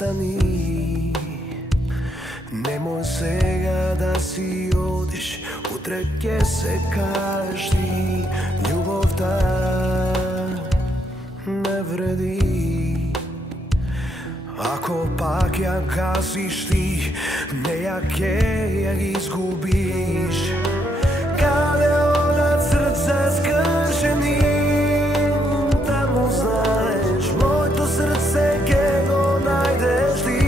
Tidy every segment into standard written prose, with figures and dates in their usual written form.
prestani. Nemoj сега да си одиш, утре ќе се кажи. Љубовта не вреди. Ако пак ја газиш ти, неја ќе ја изгубиш. Каде одат срца скршени, таму знаеш, моето срце ќе го најдеш ти.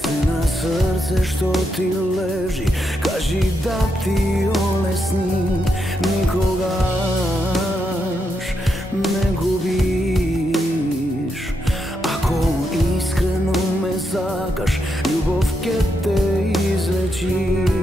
Се на срце што ти лежи, кажи да ти олесни. Никогаш не губиш. Ако искрено ме сакаш, љубов ќе те излечи.